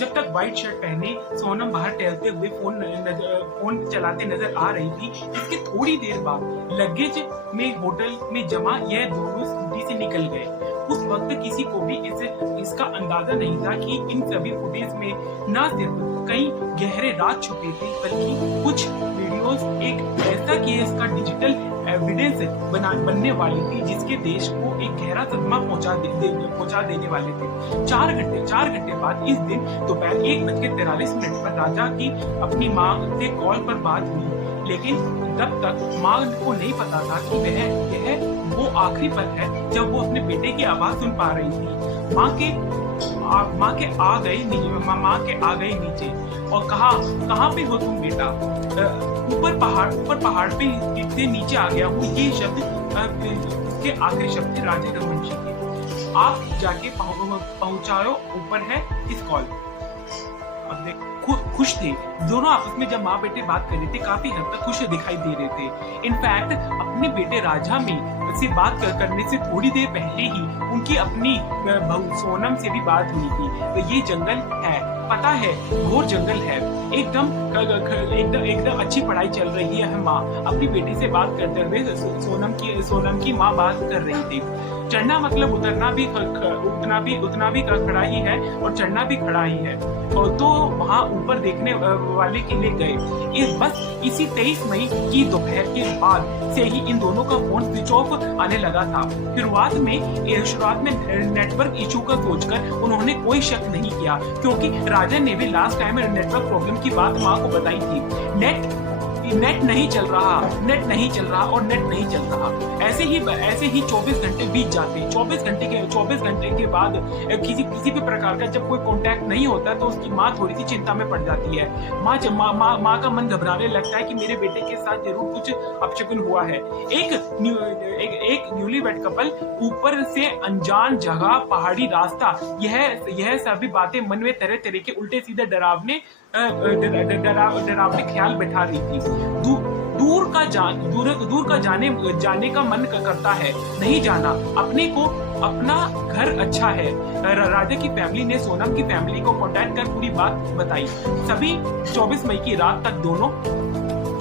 जब तक white shirt पहने सोनम बाहर टहलते हुए फोन चलाते नजर आ रही थी, इसके थोड़ी देर बाद लगेज में होटल में जमा यह दोनों स्कूटी से निकल गए। उस वक्त किसी को भी इसका अंदाजा नहीं था कि इन सभी फुटेज में न सिर्फ कई गहरे राज छुपे थे, बल्कि कुछ वीडियोस एक ऐसा केस का डिजिटल एविडेंस बनने वाली थी जिसके देश को एक गहरा सदमा पहुंचा देने वाले थे। 4 घंटे बाद इस दिन दोपहर 1:43 पर राजा की अपनी माँ से कॉल पर बात हुई, लेकिन तब तक माँ को नहीं पता था कि यह वो आखिरी पल है जब वो अपने बेटे की आवाज सुन पा रही थी। माँ के आ गए नीचे और कहा, कहाँ पे हो तुम बेटा? ऊपर पहाड़ पे से नीचे आ गया हूँ। ये शब्द के आखिरी शब्द थे राजा रघुवंशी के। आप जाके पहुंचाओ, ऊपर है इस कॉल। खुश थे दोनों आपस में। जब माँ बेटे बात कर रहे थे काफी हद तक खुश दिखाई दे रहे थे। इनफैक्ट अपने बेटे राजा से बात करने से थोड़ी देर पहले ही उनकी अपनी बहू सोनम से भी बात हुई थी। तो ये जंगल है, पता है, घोर जंगल है, एकदम अच्छी पढ़ाई चल रही है। माँ अपनी बेटी से बात करते हुए सोनम की माँ बात कर रही थी। चढ़ना मतलब उतना भी खड़ा ही है और चढ़ना भी खड़ा ही है। और तो वहाँ ऊपर देखने वाले के लिए गए। बस इसी 23 मई की दोपहर के बाद से ही इन दोनों का फोन स्विच ऑफ आने लगा था। शुरुआत में नेटवर्क इशू का सोचकर उन्होंने कोई शक नहीं किया, क्योंकि राजा ने भी लास्ट टाइम नेटवर्क प्रॉब्लम की बात माँ को बताई थी। नेट नहीं चल रहा और नेट नहीं चल रहा। ऐसे ही 24 घंटे बीत जाते। 24 घंटे के बाद किसी भी प्रकार का जब कोई कांटेक्ट नहीं होता तो उसकी माँ थोड़ी सी चिंता में पड़ जाती है। माँ का मन घबराने लगता है कि मेरे बेटे के साथ जरूर कुछ अपशकुन हुआ है। एक न्यूलीवेड कपल, ऊपर से अनजान जगह, पहाड़ी रास्ता, यह सभी बातें मन में तरह तरह के उल्टे सीधे डरावने ख्याल बैठा रही थी। दूर का जाने का मन करता है, नहीं जाना। अपना घर अच्छा है। राजा की फैमिली ने सोनम की फैमिली को कांटेक्ट कर पूरी बात बताई। सभी 24 मई की रात तक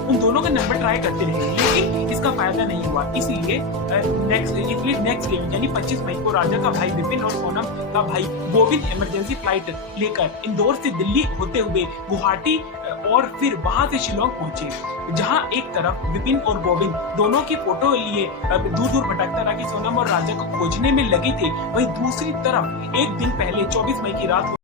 उन दोनों का नंबर ट्राई करते रहे, लेकिन इसका फायदा नहीं हुआ। इसलिए नेक्स्ट डे यानी 25 मई को राजा का भाई विपिन और सोनम का भाई गोविंद इमरजेंसी फ्लाइट लेकर इंदौर से दिल्ली होते हुए गुवाहाटी और फिर वहां से शिलोंग पहुंचे, जहां एक तरफ विपिन और गोविंद दोनों की फोटो लिए दूर भटकता रहा कि सोनम और राजा को खोजने में लगे थे, वहीं दूसरी तरफ एक दिन पहले 24 मई की रात